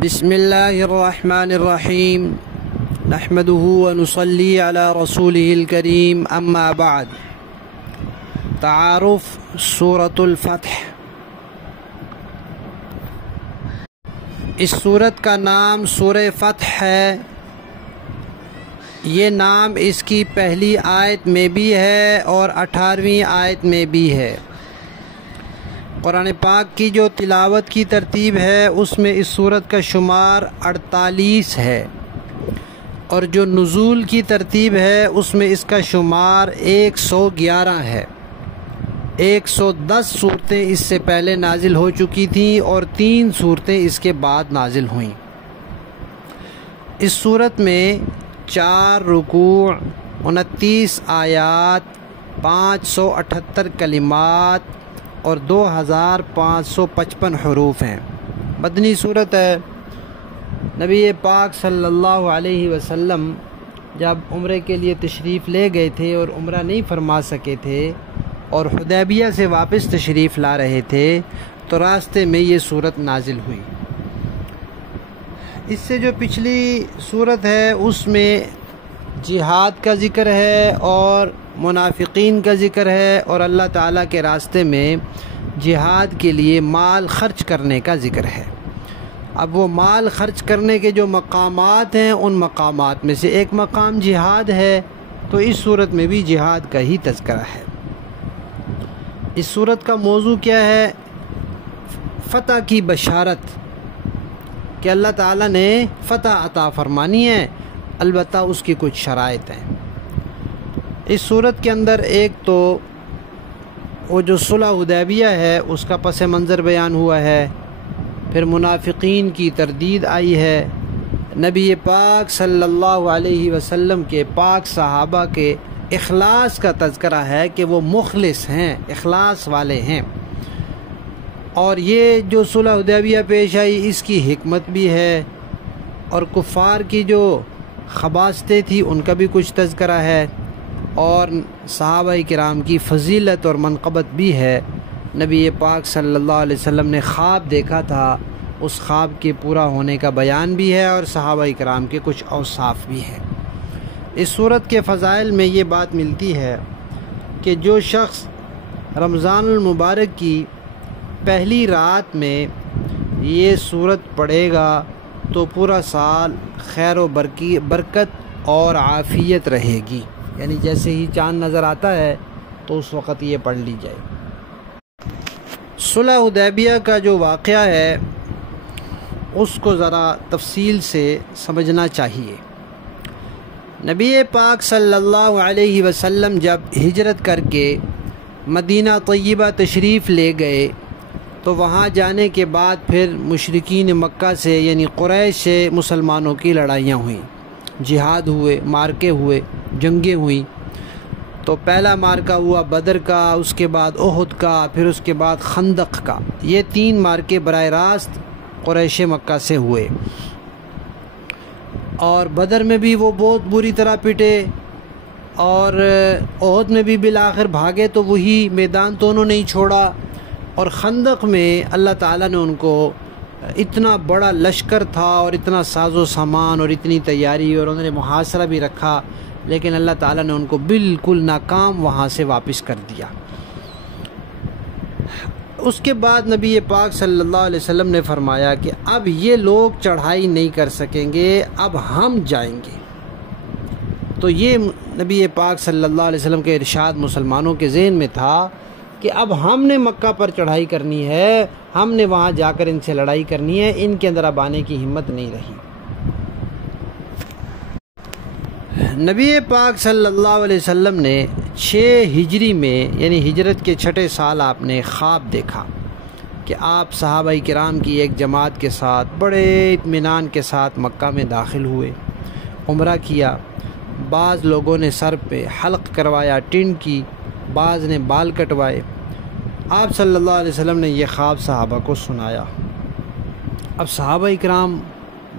بسم اللہ الرحمن الرحیم نحمده ونصلی علی رسوله الکریم اما بعد۔ تعارف سورۃ الفتح۔ اس سورت کا نام سورہ فتح ہے۔ یہ نام اس کی پہلی آیت میں بھی ہے اور 18ویں آیت میں بھی ہے۔ قرآن پاک کی جو تلاوت کی ترتیب ہے اس میں اس سورت کا شمار 48 ہے، اور جو نزول کی ترتیب ہے اس میں اس کا شمار 111 ہے۔ 110 صورتیں اس سے پہلے نازل ہو چکی تھیں اور 3 صورتیں اس کے بعد نازل ہوئیں۔ اس سورت میں 4 رکوع، 29 آیات، 578 کلمات اور 2555 حروف ہیں۔ مدنی صورت ہے۔ نبی پاک صلی اللہ علیہ وسلم جب عمرے کے لیے تشریف لے گئے تھے اور عمرہ نہیں فرما سکے تھے اور حدیبیہ سے واپس تشریف لا رہے تھے تو راستے میں یہ صورت نازل ہوئی۔ اس سے جو پچھلی صورت ہے اس میں جہاد کا ذکر ہے اور منافقین کا ذکر ہے اور اللہ تعالیٰ کے راستے میں جہاد کے لیے مال خرچ کرنے کا ذکر ہے۔ اب وہ مال خرچ کرنے کے جو مقامات ہیں ان مقامات میں سے ایک مقام جہاد ہے، تو اس صورت میں بھی جہاد کا ہی تذکرہ ہے۔ اس صورت کا موضوع کیا ہے؟ فتح کی بشارت، کہ اللہ تعالیٰ نے فتح عطا فرمانی ہے، البتہ اس کی کچھ شرائط ہیں۔ اس صورت کے اندر ایک تو وہ جو صلح حدیبیہ ہے اس کا پس منظر بیان ہوا ہے، پھر منافقین کی تردید آئی ہے، نبی پاک صلی اللہ علیہ وسلم کے پاک صحابہ کے اخلاص کا تذکرہ ہے کہ وہ مخلص ہیں، اخلاص والے ہیں، اور یہ جو صلح حدیبیہ پیش آئی اس کی حکمت بھی ہے، اور کفار کی جو خباثتیں تھی ان کا بھی کچھ تذکرہ ہے، اور صحابہ کرام کی فضیلت اور منقبت بھی ہے۔ نبی پاک صلی اللہ علیہ وسلم نے خواب دیکھا تھا، اس خواب کے پورا ہونے کا بیان بھی ہے، اور صحابہ کرام کے کچھ اوصاف بھی ہیں۔ اس صورت کے فضائل میں یہ بات ملتی ہے کہ جو شخص رمضان المبارک کی پہلی رات میں یہ صورت پڑھے گا تو پورا سال خیر و برکت اور عافیت رہے گی، یعنی جیسے ہی چاند نظر آتا ہے تو اس وقت یہ پڑھ لی جائے۔ صلح حدیبیہ کا جو واقعہ ہے اس کو ذرا تفصیل سے سمجھنا چاہیے۔ نبی پاک صلی اللہ علیہ وسلم جب ہجرت کر کے مدینہ طیبہ تشریف لے گئے تو وہاں جانے کے بعد پھر مشرکین مکہ سے یعنی قریش سے مسلمانوں کی لڑائیاں ہوئیں، جہاد ہوئے، مارکے ہوئے، جنگیں ہوئیں۔ تو پہلا مارکہ ہوا بدر کا، اس کے بعد احد کا، پھر اس کے بعد خندق کا۔ یہ 3 مارکے براہ راست قریش مکہ سے ہوئے، اور بدر میں بھی وہ بہت بری طرح پٹے، اور احد میں بھی بالآخر بھاگے تو وہی میدان تو انہوں نے نہیں چھوڑا، اور خندق میں اللہ تعالیٰ نے ان کو اتنا بڑا لشکر تھا اور اتنا ساز و سامان اور اتنی تیاری، اور انہوں نے محاصرہ بھی رکھا، لیکن اللہ تعالیٰ نے ان کو بالکل ناکام وہاں سے واپس کر دیا۔ اس کے بعد نبی پاک صلی اللہ علیہ وسلم نے فرمایا کہ اب یہ لوگ چڑھائی نہیں کر سکیں گے، اب ہم جائیں گے۔ تو یہ نبی پاک صلی اللہ علیہ وسلم کے ارشاد مسلمانوں کے ذہن میں تھا کہ اب ہم نے مکہ پر چڑھائی کرنی ہے، ہم نے وہاں جا کر ان سے لڑائی کرنی ہے، ان کے اندر اب آنے کی ہمت نہیں رہی۔ نبی پاک صلی اللہ علیہ وسلم نے 6 ہجری میں یعنی ہجرت کے 6 سال آپ نے خواب دیکھا کہ آپ صحابہ کرام کی ایک جماعت کے ساتھ بڑے اطمینان کے ساتھ مکہ میں داخل ہوئے، عمرہ کیا، بعض لوگوں نے سر پہ حلق کروایا، ٹنڈ کی، بعض نے بال کٹوائے۔ آپ صلی اللہ علیہ وسلم نے یہ خواب صحابہ کو سنایا۔ اب صحابہ کرام،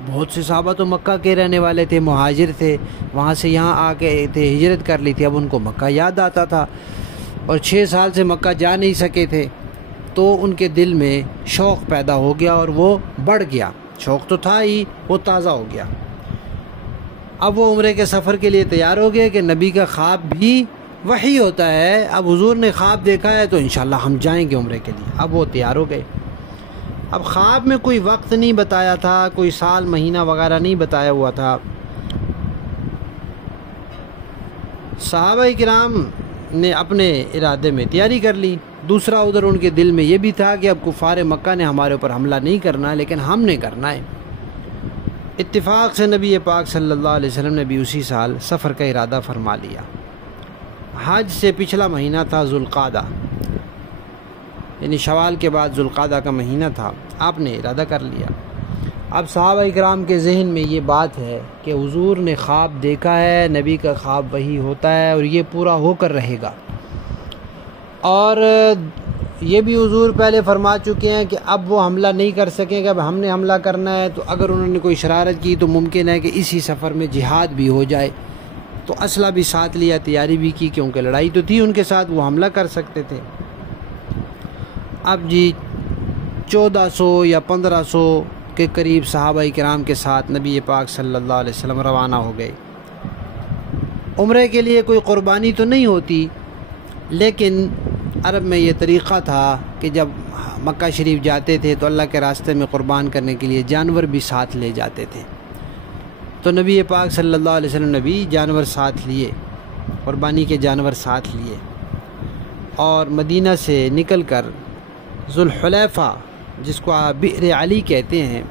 بہت سے صحابہ تو مکہ کے رہنے والے تھے، مہاجر تھے، وہاں سے یہاں آ کے تھے، ہجرت کر لی تھی، اب ان کو مکہ یاد آتا تھا، اور 6 سال سے مکہ جا نہیں سکے تھے، تو ان کے دل میں شوق پیدا ہو گیا اور وہ بڑھ گیا۔ شوق تو تھا ہی، وہ تازہ ہو گیا۔ اب وہ عمرے کے سفر کے لیے تیار ہو گئے کہ نبی کا خواب بھی وحی ہوتا ہے، اب حضور نے خواب دیکھا ہے تو انشاءاللہ ہم جائیں گے عمرے کے لیے۔ اب وہ تیار ہو گئے۔ اب خواب میں کوئی وقت نہیں بتایا تھا، کوئی سال مہینہ وغیرہ نہیں بتایا ہوا تھا۔ صحابہ کرام نے اپنے ارادے میں تیاری کر لی۔ دوسرا ادھر ان کے دل میں یہ بھی تھا کہ اب کفار مکہ نے ہمارے اوپر حملہ نہیں کرنا، لیکن ہم نے کرنا ہے۔ اتفاق سے نبی پاک صلی اللہ علیہ وسلم نے بھی اسی سال سفر کا ارادہ فرما لیا۔ حج سے پچھلا مہینہ تھا ذوالقعدہ، یعنی شوال کے بعد ذوالقعدہ کا مہینہ تھا، آپ نے ارادہ کر لیا۔ اب صحابہ کرام کے ذہن میں یہ بات ہے کہ حضور نے خواب دیکھا ہے، نبی کا خواب وہی ہوتا ہے اور یہ پورا ہو کر رہے گا، اور یہ بھی حضور پہلے فرما چکے ہیں کہ اب وہ حملہ نہیں کر سکیں گے، اب ہم نے حملہ کرنا ہے، تو اگر انہوں نے کوئی شرارت کی تو ممکن ہے کہ اسی سفر میں جہاد بھی ہو جائے، تو اسلحہ بھی ساتھ لیا، تیاری بھی کی، کیونکہ لڑائی تو تھی ان کے ساتھ، وہ حملہ کر سکتے تھے۔ اب جی 1400 یا 1500 کے قریب صحابہ کرام کے ساتھ نبی پاک صلی اللہ علیہ وسلم روانہ ہو گئے۔ عمرے کے لیے کوئی قربانی تو نہیں ہوتی، لیکن عرب میں یہ طریقہ تھا کہ جب مکہ شریف جاتے تھے تو اللہ کے راستے میں قربان کرنے کے لیے جانور بھی ساتھ لے جاتے تھے، تو نبی پاک صلی اللہ علیہ وسلم نے بھی جانور ساتھ لیے، قربانی کے جانور ساتھ لیے، اور مدینہ سے نکل کر ذوالحلیفہ، جس کو آپ بئر علی کہتے ہیں،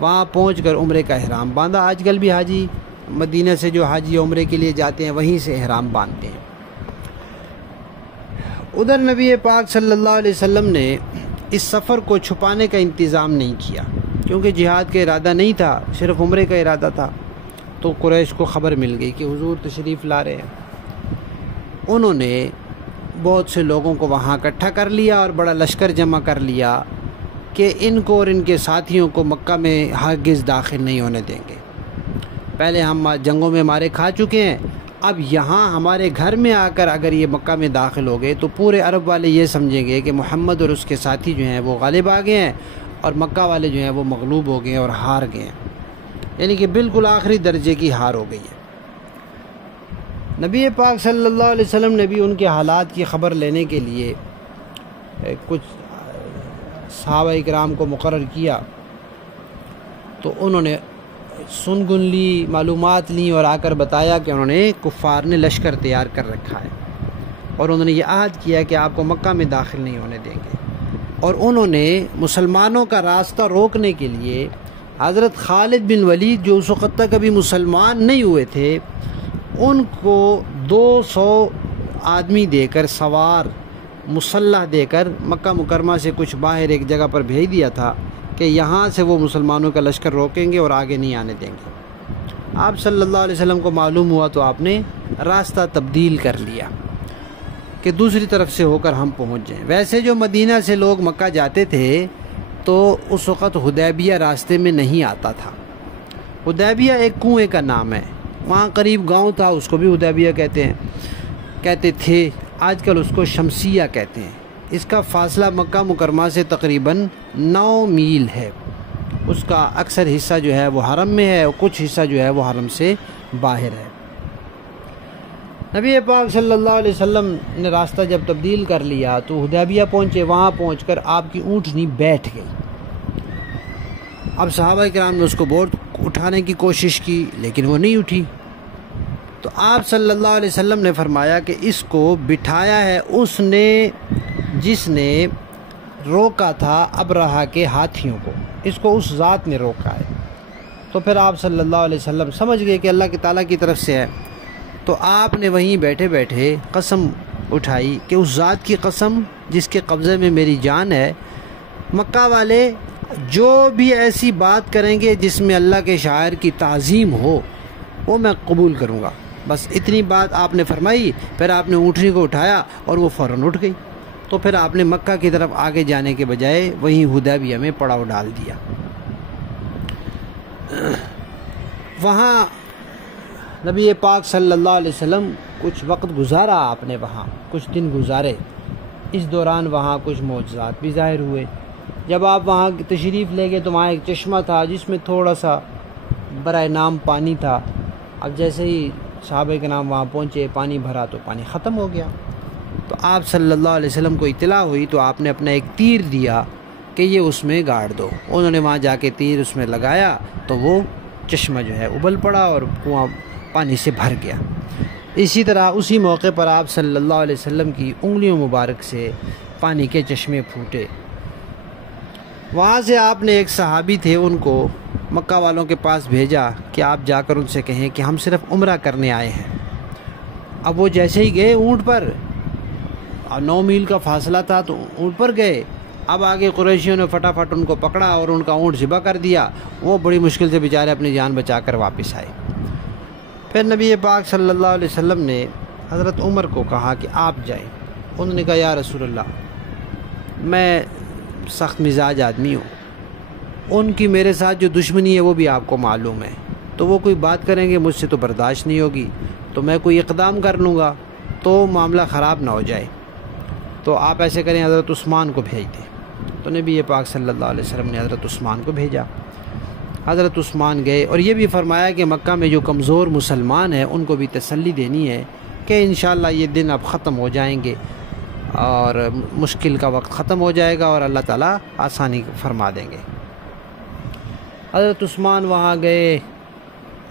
وہاں پہنچ کر عمرے کا احرام باندھا۔ آج کل بھی حاجی مدینہ سے جو حاجی عمرے کے لیے جاتے ہیں وہیں سے احرام باندھتے ہیں۔ ادھر نبی پاک صلی اللہ علیہ وسلم نے اس سفر کو چھپانے کا انتظام نہیں کیا، کیونکہ جہاد کا ارادہ نہیں تھا، صرف عمرے کا ارادہ تھا۔ تو قریش کو خبر مل گئی کہ حضور تشریف لا رہے ہیں۔ انہوں نے بہت سے لوگوں کو وہاں اکٹھا کر لیا اور بڑا لشکر جمع کر لیا کہ ان کو اور ان کے ساتھیوں کو مکہ میں ہرگز داخل نہیں ہونے دیں گے۔ پہلے ہم جنگوں میں مارے کھا چکے ہیں، اب یہاں ہمارے گھر میں آ کر اگر یہ مکہ میں داخل ہو گئے تو پورے عرب والے یہ سمجھیں گے کہ محمد اور اس کے ساتھی جو ہیں وہ غالب آ گئے ہیں، اور مکہ والے جو ہیں وہ مغلوب ہو گئے ہیں اور ہار گئے ہیں، یعنی کہ بالکل آخری درجے کی ہار ہو گئی ہے۔ نبی پاک صلی اللہ علیہ وسلم نے بھی ان کے حالات کی خبر لینے کے لیے کچھ صحابہ کرام کو مقرر کیا، تو انہوں نے سن گن لی، معلومات لیں اور آ کر بتایا کہ انہوں نے کفار نے لشکر تیار کر رکھا ہے، اور انہوں نے یہ عہد کیا کہ آپ کو مکہ میں داخل نہیں ہونے دیں گے۔ اور انہوں نے مسلمانوں کا راستہ روکنے کے لیے حضرت خالد بن ولید، جو اس وقت تک ابھی مسلمان نہیں ہوئے تھے، ان کو 200 آدمی دے کر، سوار مسلح دے کر، مکہ مکرمہ سے کچھ باہر ایک جگہ پر بھیج دیا تھا کہ یہاں سے وہ مسلمانوں کا لشکر روکیں گے اور آگے نہیں آنے دیں گے۔ آپ صلی اللہ علیہ وسلم کو معلوم ہوا تو آپ نے راستہ تبدیل کر لیا کہ دوسری طرف سے ہو کر ہم پہنچ جائیں۔ ویسے جو مدینہ سے لوگ مکہ جاتے تھے تو اس وقت حدیبیہ راستے میں نہیں آتا تھا۔ حدیبیہ ایک کنویں کا نام ہے، وہاں قریب گاؤں تھا، اس کو بھی حدیبیہ کہتے تھے، آج کل اس کو شمسیہ کہتے ہیں۔ اس کا فاصلہ مکہ مکرمہ سے تقریباً 9 میل ہے۔ اس کا اکثر حصہ جو ہے وہ حرم میں ہے اور کچھ حصہ جو ہے وہ حرم سے باہر ہے۔ نبی پاک صلی اللہ علیہ وسلم نے راستہ جب تبدیل کر لیا تو حدیبیہ پہنچے، وہاں پہنچ کر آپ کی اونٹنی بیٹھ گئی۔ اب صحابہ کرام نے اس کو بہت اٹھانے کی کوشش کی لیکن وہ نہیں اٹھی، تو آپ صلی اللہ علیہ وسلم نے فرمایا کہ اس کو بٹھایا ہے اس نے جس نے روکا تھا ابرہہ کے ہاتھیوں کو، اس کو اس ذات نے روکا ہے۔ تو پھر آپ صلی اللہ علیہ وسلم سمجھ گئے کہ اللہ تعالیٰ کی طرف سے ہے، تو آپ نے وہیں بیٹھے بیٹھے قسم اٹھائی کہ اس ذات کی قسم جس کے قبضے میں میری جان ہے، مکہ والے جو بھی ایسی بات کریں گے جس میں اللہ کے شاعر کی تعظیم ہو وہ میں قبول کروں گا۔ بس اتنی بات آپ نے فرمائی، پھر آپ نے اونٹنی کو اٹھایا اور وہ فوراً اٹھ گئی۔ تو پھر آپ نے مکہ کی طرف آگے جانے کے بجائے وہیں حدیبیہ میں پڑاؤ ڈال دیا۔ وہاں نبی پاک صلی اللہ علیہ وسلم کچھ وقت گزارا، آپ نے وہاں کچھ دن گزارے۔ اس دوران وہاں کچھ معجزات بھی ظاہر ہوئے۔ جب آپ وہاں تشریف لے گئے تو وہاں ایک چشمہ تھا جس میں تھوڑا سا برائے نام پانی تھا. اب جیسے ہی صحابہ کرام وہاں پہنچے پانی بھرا تو پانی ختم ہو گیا. تو آپ صلی اللہ علیہ وسلم کو اطلاع ہوئی تو آپ نے اپنا ایک تیر دیا کہ یہ اس میں گاڑ دو. انہوں نے وہاں جا کے تیر اس میں لگایا تو وہ چشمہ جو ہے ابل پڑا اور کنواں پانی سے بھر گیا. اسی طرح اسی موقع پر آپ صلی اللہ علیہ وسلم کی انگلیوں مبارک سے پانی کے چشمے پھوٹے. وہاں سے آپ نے ایک صحابی تھے ان کو مکہ والوں کے پاس بھیجا کہ آپ جا کر ان سے کہیں کہ ہم صرف عمرہ کرنے آئے ہیں. اب وہ جیسے ہی گئے اونٹ پر، 9 میل کا فاصلہ تھا تو اونٹ پر گئے. اب آگے قریشیوں نے فٹافٹ ان کو پکڑا اور ان کا اونٹ ذبح کر دیا. وہ بڑی مشکل سے بیچارے اپنی جان بچا کر واپس آئے. پھر نبی پاک صلی اللہ علیہ وسلم نے حضرت عمر کو کہا کہ آپ جائیں. انہوں نے کہا یا رسول اللہ میں سخت مزاج آدمی ہوں، ان کی میرے ساتھ جو دشمنی ہے وہ بھی آپ کو معلوم ہے، تو وہ کوئی بات کریں گے مجھ سے تو برداشت نہیں ہوگی، تو میں کوئی اقدام کر لوں گا تو معاملہ خراب نہ ہو جائے، تو آپ ایسے کریں حضرت عثمان کو بھیج دیں. تو نبی پاک صلی اللہ علیہ وسلم نے حضرت عثمان کو بھیجا. حضرت عثمان گئے اور یہ بھی فرمایا کہ مکہ میں جو کمزور مسلمان ہیں ان کو بھی تسلی دینی ہے کہ انشاءاللہ یہ دن اب ختم ہو جائیں گے اور مشکل کا وقت ختم ہو جائے گا اور اللہ تعالیٰ آسانی فرما دیں گے. حضرت عثمان وہاں گئے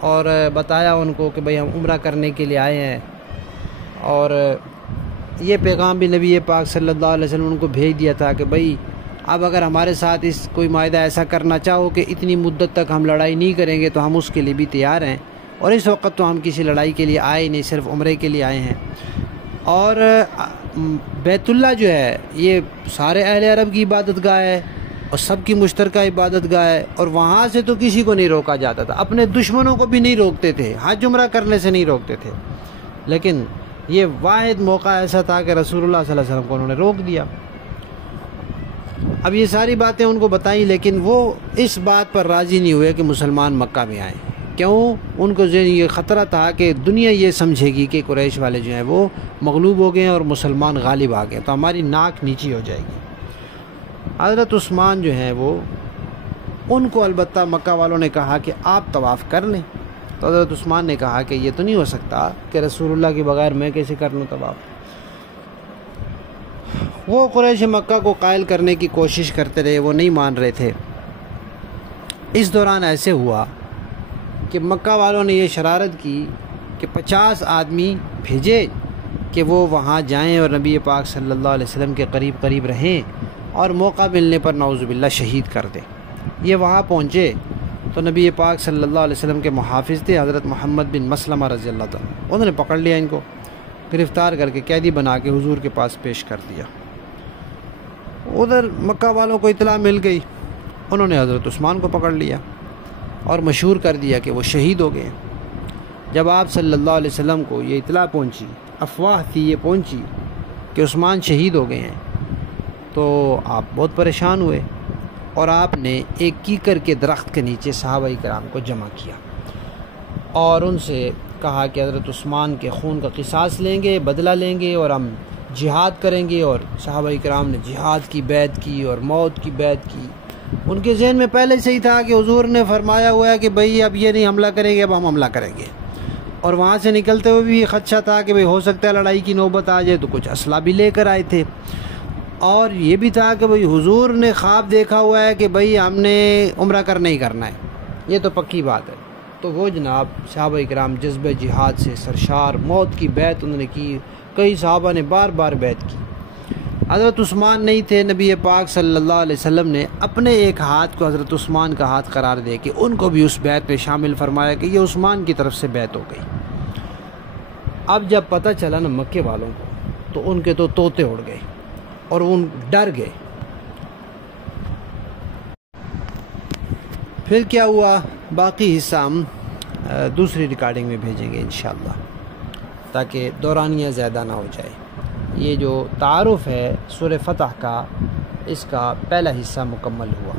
اور بتایا ان کو کہ بھئی ہم عمرہ کرنے کے لیے آئے ہیں، اور یہ پیغام بھی نبی پاک صلی اللہ علیہ وسلم ان کو بھیج دیا تھا کہ بھئی اب اگر ہمارے ساتھ اس کوئی معاہدہ ایسا کرنا چاہو کہ اتنی مدت تک ہم لڑائی نہیں کریں گے تو ہم اس کے لیے بھی تیار ہیں، اور اس وقت تو ہم کسی لڑائی کے لیے آئے نہیں، صرف عمرے کے لیے آئے ہیں. اور بیت اللہ جو ہے یہ سارے اہل عرب کی عبادت گاہ ہے اور سب کی مشترکہ عبادت گاہ ہے، اور وہاں سے تو کسی کو نہیں روکا جاتا تھا، اپنے دشمنوں کو بھی نہیں روکتے تھے، حج عمرہ کرنے سے نہیں روکتے تھے. لیکن یہ واحد موقع ایسا تھا کہ رسول اللہ صلی اللہ علیہ وسلم کو انہوں نے روک دیا. اب یہ ساری باتیں ان کو بتائیں لیکن وہ اس بات پر راضی نہیں ہوئے کہ مسلمان مکہ میں آئیں. کیوں؟ ان کو یہ خطرہ تھا کہ دنیا یہ سمجھے گی کہ قریش والے جو ہیں وہ مغلوب ہو گئے ہیں اور مسلمان غالب آ گئے تو ہماری ناک نیچی ہو جائے گی. حضرت عثمان جو ہیں وہ ان کو البتہ مکہ والوں نے کہا کہ آپ طواف کر لیں. تو حضرت عثمان نے کہا کہ یہ تو نہیں ہو سکتا کہ رسول اللہ کے بغیر میں کیسے کر لوں طواف. وہ قریش مکہ کو قائل کرنے کی کوشش کرتے رہے، وہ نہیں مان رہے تھے. اس دوران ایسے ہوا کہ مکہ والوں نے یہ شرارت کی کہ 50 آدمی بھیجے کہ وہ وہاں جائیں اور نبی پاک صلی اللہ علیہ وسلم کے قریب قریب رہیں اور موقع ملنے پر نعوذ باللہ شہید کر دیں. یہ وہاں پہنچے تو نبی پاک صلی اللہ علیہ وسلم کے محافظ تھے حضرت محمد بن مسلمہ رضی اللہ تعالیٰ، انہوں نے پکڑ لیا، ان کو گرفتار کر کے قیدی بنا کے حضور کے پاس پیش کر دیا. ادھر مکہ والوں کو اطلاع مل گئی، انہوں نے حضرت عثمان کو پکڑ لیا اور مشہور کر دیا کہ وہ شہید ہو گئے. جب آپ صلی اللہ علیہ وسلم کو یہ اطلاع پہنچی، افواہ تھی یہ پہنچی کہ عثمان شہید ہو گئے ہیں، تو آپ بہت پریشان ہوئے اور آپ نے ایک کیکر کے درخت کے نیچے صحابہ کرام کو جمع کیا اور ان سے کہا کہ حضرت عثمان کے خون کا قصاص لیں گے، بدلہ لیں گے اور ہم جہاد کریں گے. اور صحابہ کرام نے جہاد کی بیعت کی اور موت کی بیعت کی. ان کے ذہن میں پہلے سے ہی تھا کہ حضور نے فرمایا ہوا ہے کہ بھئی اب یہ نہیں حملہ کریں گے، اب ہم حملہ کریں گے. اور وہاں سے نکلتے ہوئے بھی خدشہ تھا کہ بھئی ہو سکتا ہے لڑائی کی نوبت آ جائے، تو کچھ اسلحہ بھی لے کر آئے تھے. اور یہ بھی تھا کہ بھئی حضور نے خواب دیکھا ہوا ہے کہ بھئی ہم نے عمرہ کرنا ہی کرنا ہے، یہ تو پکی بات ہے. تو وہ جناب صحابہ کرام جذبہ جہاد سے سرشار، موت کی بیعت انہوں نے کی. کئی صحابہ نے بار بار بیعت کی. حضرت عثمان نہیں تھے، نبی پاک صلی اللہ علیہ وسلم نے اپنے ایک ہاتھ کو حضرت عثمان کا ہاتھ قرار دے کے ان کو بھی اس بیعت میں شامل فرمایا کہ یہ عثمان کی طرف سے بیعت ہو گئی. اب جب پتہ چلا نا مکے والوں کو تو ان کے تو طوطے اڑ گئے اور ان ڈر گئے. پھر کیا ہوا باقی حصہ ہم دوسری ریکارڈنگ میں بھیجیں گے انشاءاللہ تاکہ دورانیہ زیادہ نہ ہو جائے. یہ جو تعارف ہے سورہ فتح کا، اس کا پہلا حصہ مکمل ہوا.